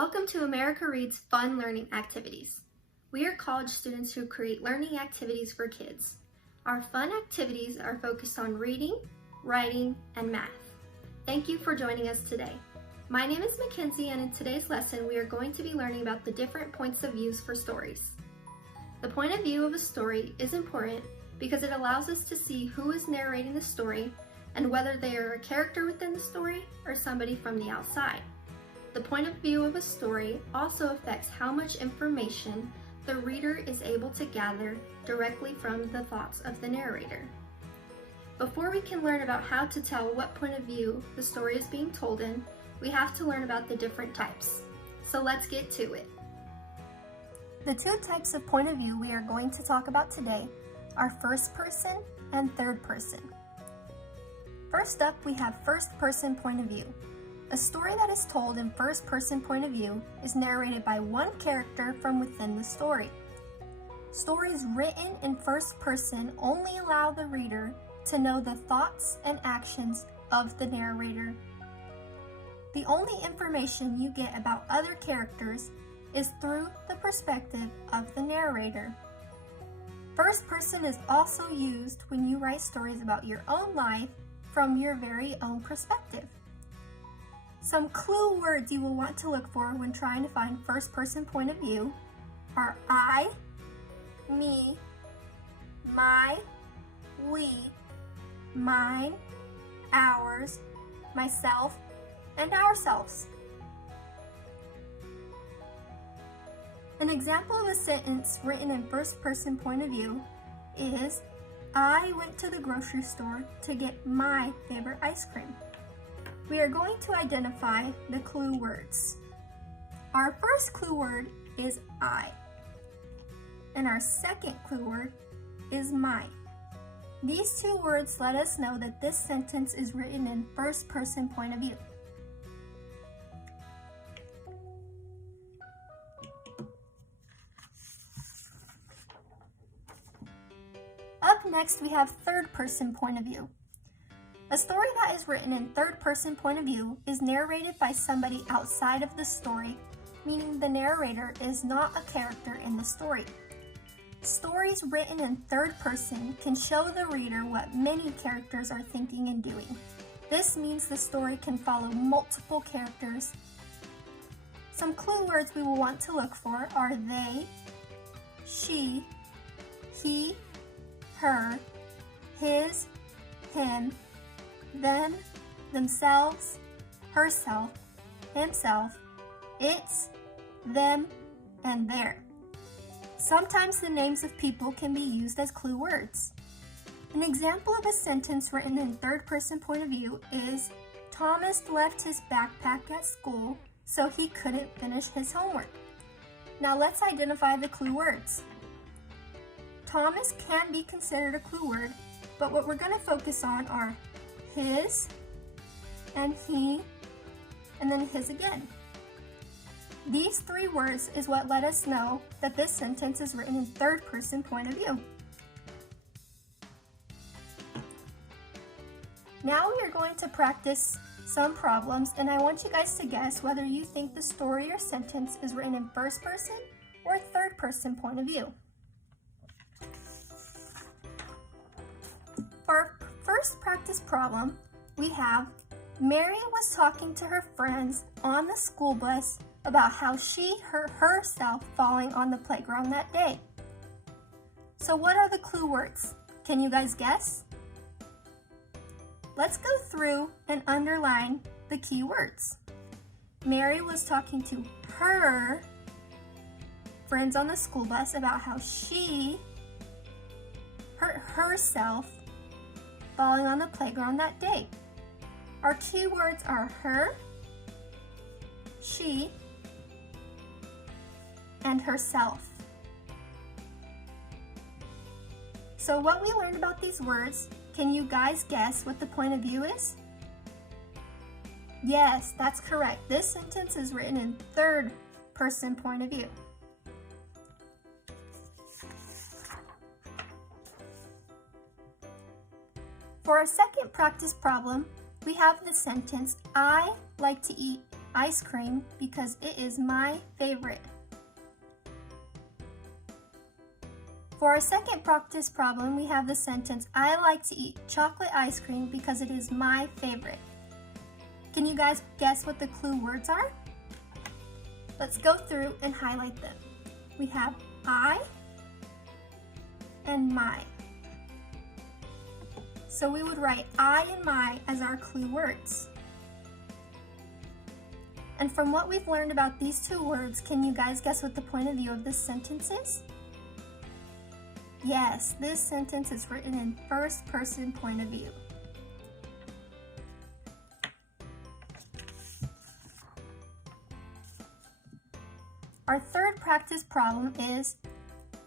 Welcome to America Reads Fun Learning Activities. We are college students who create learning activities for kids. Our fun activities are focused on reading, writing, and math. Thank you for joining us today. My name is Mackenzie, and in today's lesson we are going to be learning about the different points of views for stories. The point of view of a story is important because it allows us to see who is narrating the story and whether they are a character within the story or somebody from the outside. The point of view of a story also affects how much information the reader is able to gather directly from the thoughts of the narrator. Before we can learn about how to tell what point of view the story is being told in, we have to learn about the different types. So let's get to it. The two types of point of view we are going to talk about today are first person and third person. First up, we have first person point of view. A story that is told in first person point of view is narrated by one character from within the story. Stories written in first person only allow the reader to know the thoughts and actions of the narrator. The only information you get about other characters is through the perspective of the narrator. First person is also used when you write stories about your own life from your very own perspective. Some clue words you will want to look for when trying to find first person point of view are I, me, my, we, mine, ours, myself, and ourselves. An example of a sentence written in first person point of view is, I went to the grocery store to get my favorite ice cream. We are going to identify the clue words. Our first clue word is I, and our second clue word is my. These two words let us know that this sentence is written in first person point of view. Up next, we have third person point of view. A story that is written in third person point of view is narrated by somebody outside of the story, meaning the narrator is not a character in the story. Stories written in third person can show the reader what many characters are thinking and doing. This means the story can follow multiple characters. Some clue words we will want to look for are they, she, he, her, his, him, them, themselves, herself, himself, its, them, and their. Sometimes the names of people can be used as clue words. An example of a sentence written in third person point of view is, Thomas left his backpack at school so he couldn't finish his homework. Now let's identify the clue words. Thomas can be considered a clue word, but what we're going to focus on are his, and he, and then his again. These three words is what let us know that this sentence is written in third person point of view. Now we are going to practice some problems, and I want you guys to guess whether you think the story or sentence is written in first person or third person point of view. For our first practice problem, we have Mary was talking to her friends on the school bus about how she hurt herself falling on the playground that day. So what are the clue words? Can you guys guess? Let's go through and underline the key words. Mary was talking to her friends on the school bus about how she hurt herself falling on the playground that day. Our key words are her, she, and herself. So what we learned about these words, can you guys guess what the point of view is? Yes, that's correct. This sentence is written in third person point of view. For our second practice problem, we have the sentence, I like to eat ice cream because it is my favorite. For our second practice problem, we have the sentence, I like to eat chocolate ice cream because it is my favorite. Can you guys guess what the clue words are? Let's go through and highlight them. We have I and my. So we would write I and my as our clue words. And from what we've learned about these two words, can you guys guess what the point of view of this sentence is? Yes, this sentence is written in first person point of view. Our third practice problem is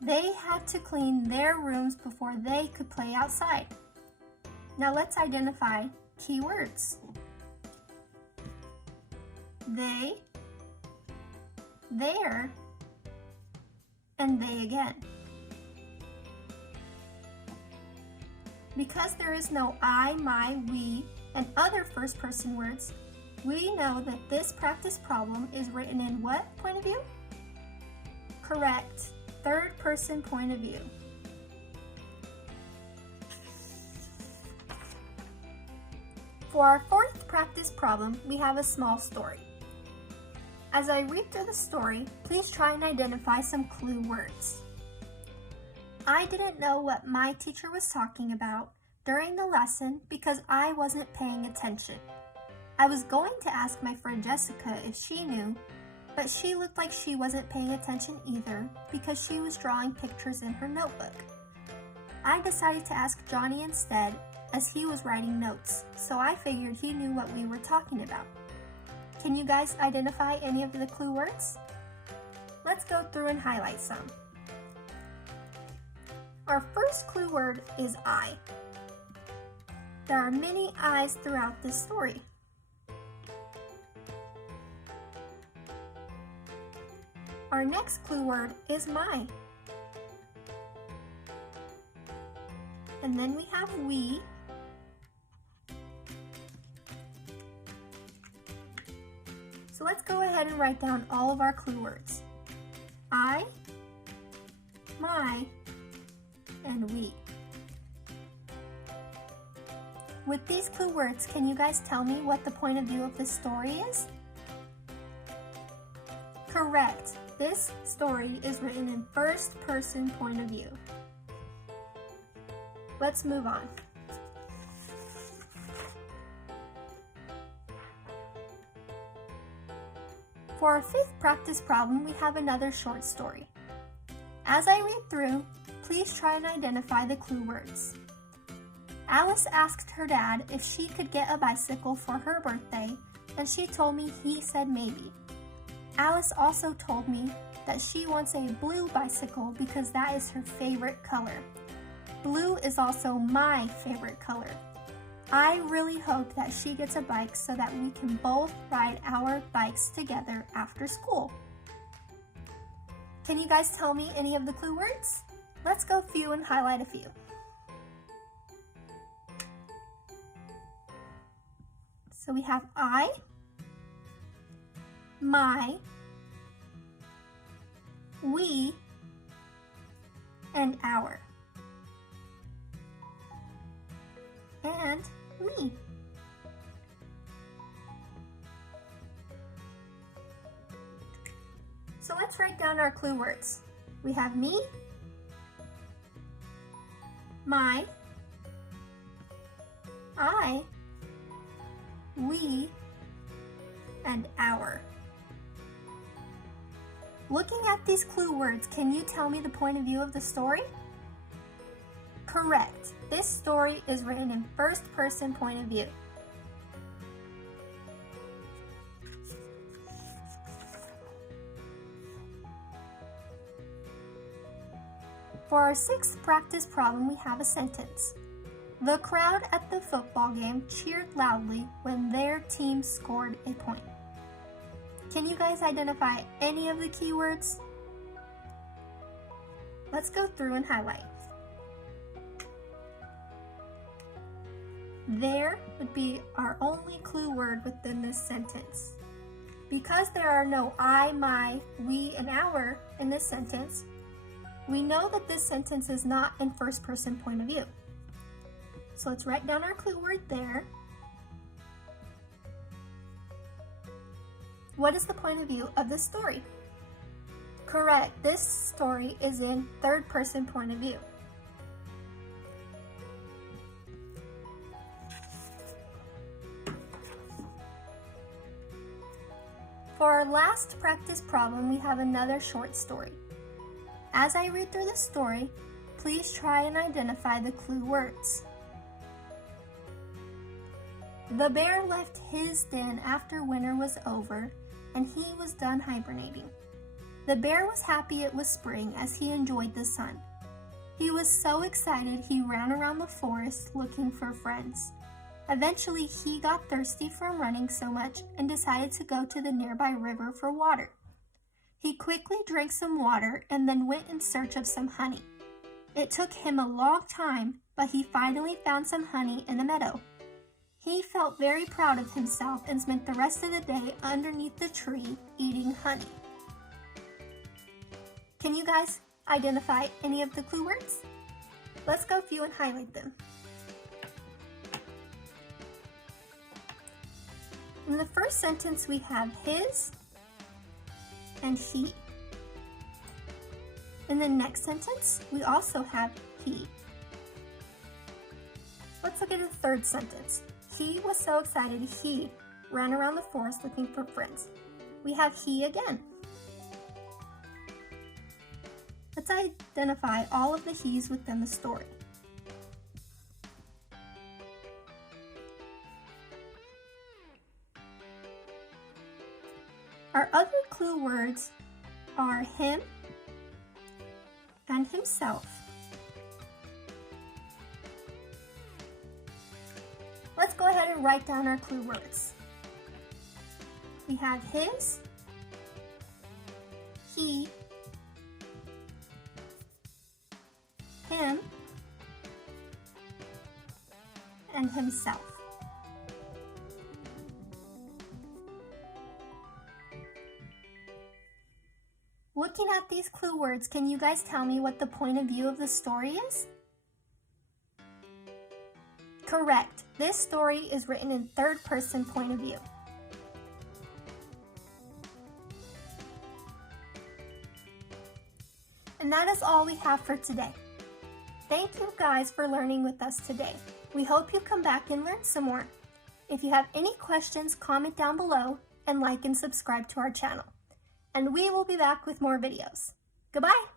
they had to clean their rooms before they could play outside. Now let's identify keywords. They, their, and they again. Because there is no I, my, we, and other first person words, we know that this practice problem is written in what point of view? Correct, third person point of view. For our fourth practice problem, we have a small story. As I read through the story, please try and identify some clue words. I didn't know what my teacher was talking about during the lesson because I wasn't paying attention. I was going to ask my friend Jessica if she knew, but she looked like she wasn't paying attention either because she was drawing pictures in her notebook. I decided to ask Johnny instead as he was writing notes, so I figured he knew what we were talking about. Can you guys identify any of the clue words? Let's go through and highlight some. Our first clue word is I. There are many I's throughout this story. Our next clue word is my. And then we have we. So let's go ahead and write down all of our clue words. I, my, and we. With these clue words, can you guys tell me what the point of view of this story is? Correct. This story is written in first person point of view. Let's move on. For our fifth practice problem, we have another short story. As I read through, please try and identify the clue words. Alice asked her dad if she could get a bicycle for her birthday, and she told me he said maybe. Alice also told me that she wants a blue bicycle because that is her favorite color. Blue is also my favorite color. I really hope that she gets a bike so that we can both ride our bikes together after school. Can you guys tell me any of the clue words? Let's go through and highlight a few. So we have I, my, we, and our. And me. So let's write down our clue words. We have me, my, I, we, and our. Looking at these clue words, can you tell me the point of view of the story? Correct. This story is written in first person point of view. For our sixth practice problem, we have a sentence. The crowd at the football game cheered loudly when their team scored a point. Can you guys identify any of the keywords? Let's go through and highlight. There would be our only clue word within this sentence. Because there are no I, my, we, and our in this sentence, we know that this sentence is not in first person point of view. So let's write down our clue word there. What is the point of view of this story? Correct, this story is in third person point of view. For our last practice problem, we have another short story. As I read through the story, please try and identify the clue words. The bear left his den after winter was over, and he was done hibernating. The bear was happy it was spring as he enjoyed the sun. He was so excited he ran around the forest looking for friends. Eventually, he got thirsty from running so much and decided to go to the nearby river for water. He quickly drank some water and then went in search of some honey. It took him a long time, but he finally found some honey in a meadow. He felt very proud of himself and spent the rest of the day underneath the tree eating honey. Can you guys identify any of the clue words? Let's go through and highlight them. In the first sentence, we have his and he. In the next sentence, we also have he. Let's look at the third sentence. He was so excited he ran around the forest looking for friends. We have he again. Let's identify all of the he's within the story. Our other clue words are him and himself. Let's go ahead and write down our clue words. We have his, he, him, and himself. Looking at these clue words, can you guys tell me what the point of view of the story is? Correct. This story is written in third person point of view. And that is all we have for today. Thank you guys for learning with us today. We hope you come back and learn some more. If you have any questions, comment down below and like and subscribe to our channel. And we will be back with more videos. Goodbye!